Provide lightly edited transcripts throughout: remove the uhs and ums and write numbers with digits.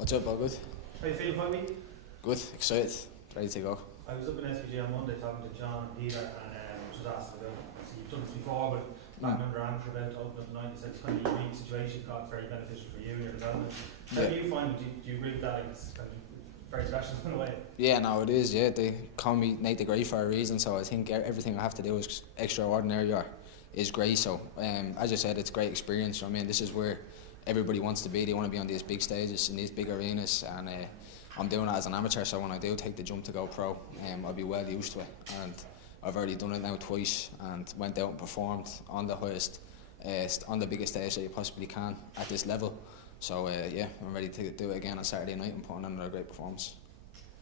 What's up, all good? How you feeling for me? Good, excited, ready to go. I was up in SPG on Monday talking to John and Peter and just asked about, so you've done this before, but back under amateur event, open up 90, said it's kind of a unique situation, got very beneficial for you and your development. How do you find it? Do you agree with that? Like it's kind of very special in a way? Yeah, no, it is, yeah. They call me Nate the Grey for a reason, so I think everything I have to do is extraordinary or is great. So, as I said, it's a great experience. I mean, this is where everybody wants to be. They want to be on these big stages, in these big arenas, and I'm doing it as an amateur, so when I do take the jump to go pro, I'll be well used to it. And I've already done it now twice and went out and performed on the highest, on the biggest stage that you possibly can at this level. So yeah, I'm ready to do it again on Saturday night and put on another great performance.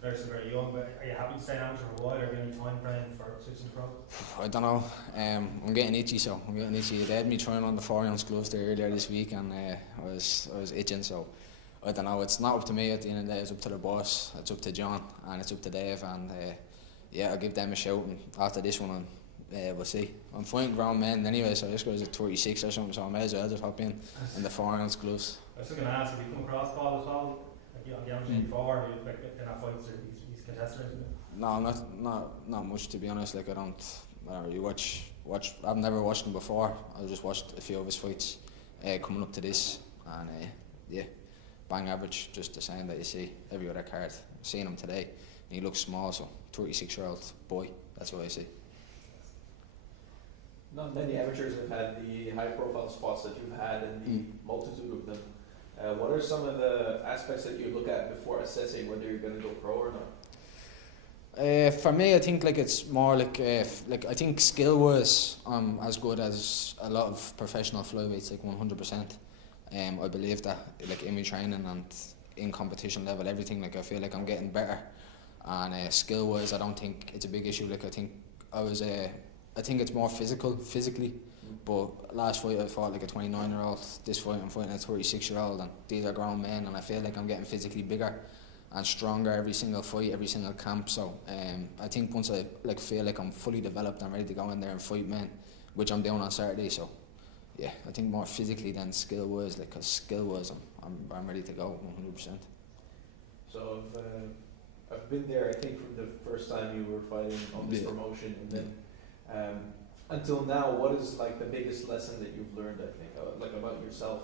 Very young, but are you happy to stay an amateur for a while? Are there any time frame for switching to pro? I don't know. I'm getting itchy, so I'm getting itchy. They had me trying on the 4-ounce gloves there earlier this week, and I was itching. So I don't know. It's not up to me at the end of the day. It's up to the boss. It's up to John, and it's up to Dave. And yeah, I'll give them a shout. And after this one, we'll see. I'm fighting grown men anyway, so this guy's at 36 or something. So I may as well just hop in the 4-ounce gloves. I was just going to ask, have you come across Paul at all? Like the amateur before, like in that fight, he's contested. No, not much, to be honest. Like I don't really watch. I've never watched him before. I just watched a few of his fights coming up to this, and yeah, bang average, just the same that you see every other card. Seeing him today, and he looks small, so 36-year-old boy. That's what I see. Not many amateurs have had the high-profile spots that you've had, and the multitude of them. What are some of the aspects that you look at before assessing whether you're going to go pro or not? For me, I think like it's more like I think skill-wise, I'm as good as a lot of professional flyweights, like 100%. I believe that, like in my training and in competition level, everything. Like I feel like I'm getting better, and skill-wise, I don't think it's a big issue. Like I think I think it's more physically. But last fight I fought like a 29-year-old. This fight I'm fighting a 36-year-old, and these are grown men, and I feel like I'm getting physically bigger and stronger every single fight, every single camp. So I think once I feel like I'm fully developed and ready to go in there and fight men, which I'm doing on Saturday. So yeah, I think more physically than skill-wise. Like, cause skill-wise, I'm ready to go 100%. So I've been there. I think from the first time you were fighting on this promotion, and then. Until now, what is like the biggest lesson that you've learned, I think, like about yourself?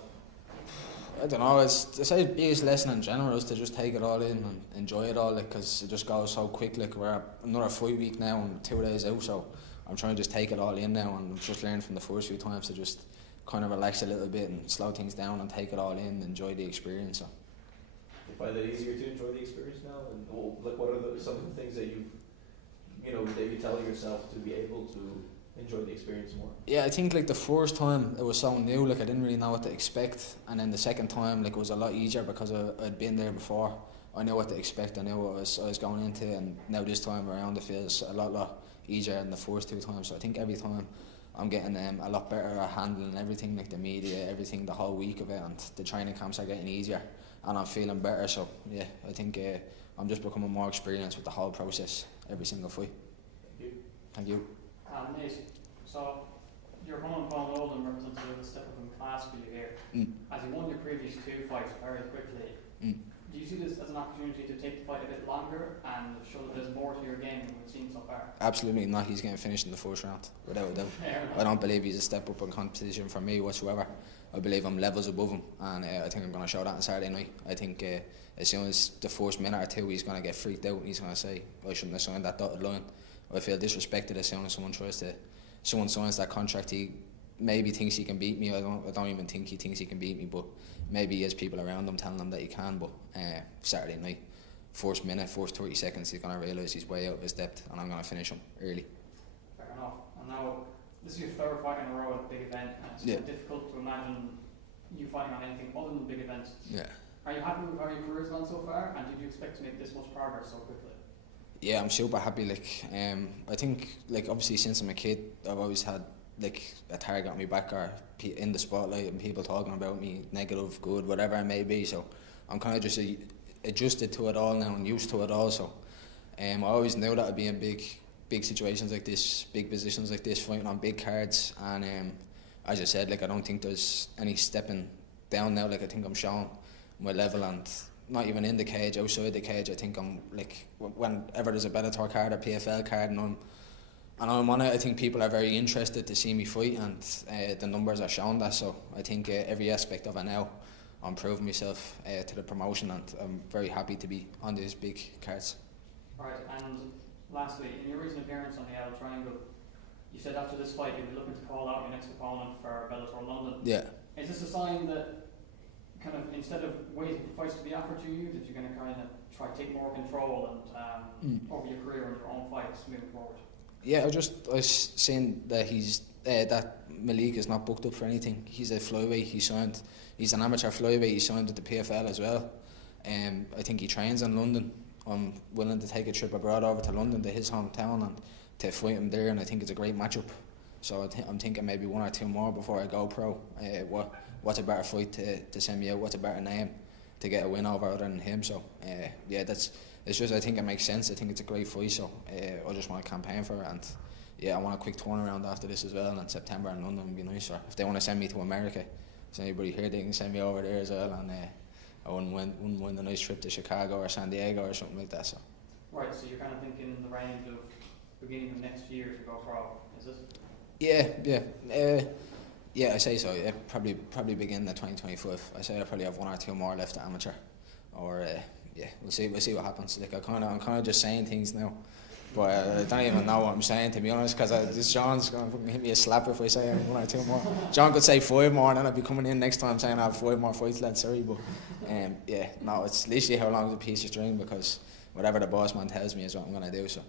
I don't know, it's the biggest lesson in general is to just take it all in and enjoy it all, like, because it just goes so quick. Like, we're another fight week now and 2 days out, so I'm trying to just take it all in now and just learn from the first few times to just kind of relax a little bit and slow things down and take it all in and enjoy the experience. So. You find it easier to enjoy the experience now? And like, what are some of the things that that you tell yourself to be able to enjoy the experience more? Yeah, I think like the first time it was so new, like I didn't really know what to expect, and then the second time like it was a lot easier because I'd been there before. I knew what to expect, I knew what I was going into, and now this time around it feels a lot easier than the first 2 times. So I think every time I'm getting a lot better at handling everything, like the media, everything, the whole week of it, and the training camps are getting easier, and I'm feeling better. So yeah, I think I'm just becoming more experienced with the whole process every single fight. Thank you. Nate, so your opponent Paul Nolan represents a step up in class for you here. As you won your previous 2 fights very quickly, do you see this as an opportunity to take the fight a bit longer and show that there's more to your game than we've seen so far? Absolutely not. He's getting finished in the first round, without a doubt. I don't believe he's a step up in competition for me whatsoever. I believe I'm levels above him, and I think I'm going to show that on Saturday night. I think as soon as the first minute or 2 he's going to get freaked out and he's going to say, I shouldn't have signed that dotted line. I feel disrespected as soon as someone signs that contract. He maybe thinks he can beat me. I don't even think he thinks he can beat me, but maybe he has people around him telling him that he can. But Saturday night, first minute, first 30 seconds, he's going to realise he's way out of his depth, and I'm going to finish him early. Fair enough. And now, this is your 3rd fight in a row at a big event, and it's difficult to imagine you fighting on anything other than big events. Yeah. Are you happy with how your career's gone so far, and did you expect to make this much progress so quickly? Yeah, I'm super happy. Like, I think, like, obviously since I'm a kid, I've always had like a target on my back or in the spotlight and people talking about me, negative, good, whatever it may be. So I'm kind of just adjusted to it all now and used to it all. So I always knew that I'd be in big situations like this, big positions like this, fighting on big cards. And as I said, like, I don't think there's any stepping down now. Like, I think I'm showing my level, and not even in the cage, outside the cage. I think I'm like, whenever there's a Bellator card or PFL card and I'm on it, I think people are very interested to see me fight, and the numbers are showing that. So I think every aspect of it now, I'm proving myself to the promotion, and I'm very happy to be on these big cards. Right, and lastly, in your recent appearance on the L Triangle, you said after this fight you'll be looking to call out your next opponent for Bellator London. Yeah. Is this a sign that kind of instead of waiting for fights to be offered to you, that you're going to kind of try to take more control and over your career and your own fights moving forward? Yeah, I was saying that that Malik is not booked up for anything. He's a flyweight. He's an amateur flyweight. He signed with the PFL as well. I think he trains in London. I'm willing to take a trip abroad over to London, to his hometown, and to fight him there. And I think it's a great matchup. So I'm thinking maybe one or two more before I go pro. What's a better fight to send me out? What's a better name to get a win over other than him? So yeah, it's just, I think it makes sense. I think it's a great fight, so I just want to campaign for it. And yeah, I want a quick turnaround after this as well, and September in London would be nice. Or if they want to send me to America, if there's anybody here, they can send me over there as well, and I wouldn't mind a nice trip to Chicago or San Diego or something like that. So. Right, so you're kind of thinking in the range of beginning of next year to go pro, is it? Yeah, I say so. Yeah, probably begin the 2025. I say I probably have one or two more left at amateur, or yeah, we'll see what happens. Like I'm kind of just saying things now, but I don't even know what I'm saying, to be honest, because John's going to hit me a slap if I say one or two more. John could say 5 more, and then I'll be coming in next time saying I have 5 more fights left. Sorry, but yeah, no, it's literally how long is a piece of string, because whatever the boss man tells me is what I'm going to do. So.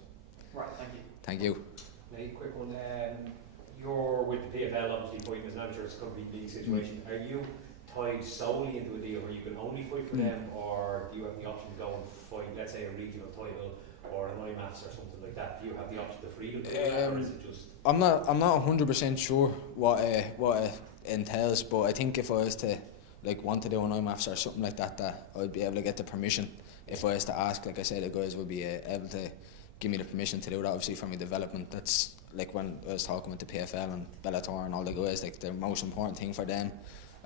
Right, thank you. Thank you. A quick one. You're with the PFL, obviously fighting as an amateur. It's a complete league situation. Are you tied solely into a deal where you can only fight for them, or do you have the option to go and fight, let's say, a regional title or an IMAFs or something like that? Do you have the option to freedom to do that, or is it just? I'm not 100% sure what it entails, but I think if I was to want to do an IMAFs or something like that, that I'd be able to get the permission. If I was to ask, like I said, the guys would be able to give me the permission to do that, obviously, for my development. That's like when I was talking with the PFL and Bellator and all the guys, like the most important thing for them,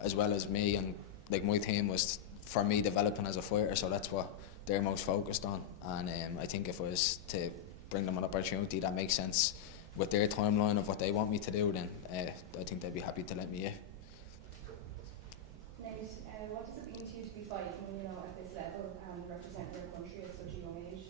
as well as me and like my team, was for me developing as a fighter. So that's what they're most focused on. And I think if I was to bring them an opportunity that makes sense with their timeline of what they want me to do, then I think they'd be happy to let me in. Nate, what does it mean to you to be fighting, at this level and represent your country at such a young age?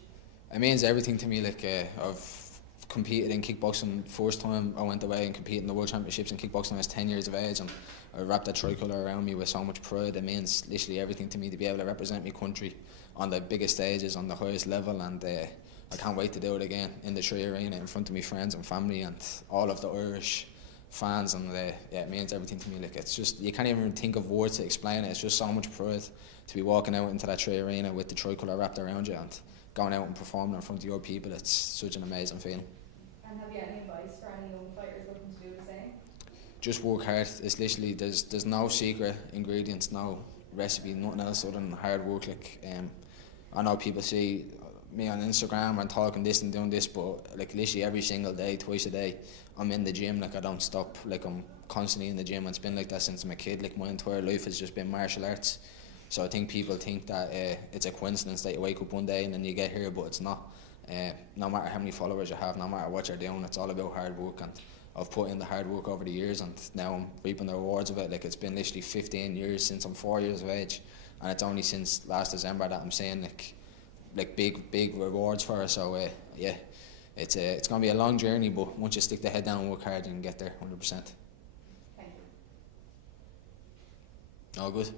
It means everything to me. Like I've competed in kickboxing. First time I went away and competed in the World Championships in kickboxing, I was 10 years of age, and I wrapped that tricolour around me with so much pride. It means literally everything to me to be able to represent my country on the biggest stages, on the highest level, and I can't wait to do it again in the Tree Arena in front of my friends and family and all of the Irish fans. And yeah, it means everything to me. Like, it's just, you can't even think of words to explain it. It's just so much pride to be walking out into that Tree Arena with the tricolour wrapped around you and going out and performing in front of your people. It's such an amazing feeling. And have you any advice for any young fighters looking to do the same? Just work hard. It's literally, there's no secret ingredients, no recipe, nothing else other than hard work. Like I know people see me on Instagram and talking this and doing this, but like literally every single day, twice a day, I'm in the gym. Like, I don't stop. Like, I'm constantly in the gym, and it's been like that since I'm a kid. Like, my entire life has just been martial arts. So I think people think that it's a coincidence that you wake up one day and then you get here, but it's not. No matter how many followers you have, no matter what you're doing, it's all about hard work. And I've put in the hard work over the years, and now I'm reaping the rewards of it. Like, it's been literally 15 years since I'm 4 years of age, and it's only since last December that I'm seeing like big rewards for it. So yeah, it's gonna be a long journey, but once you stick the head down and work hard, you can get there 100%. Thank you. All good.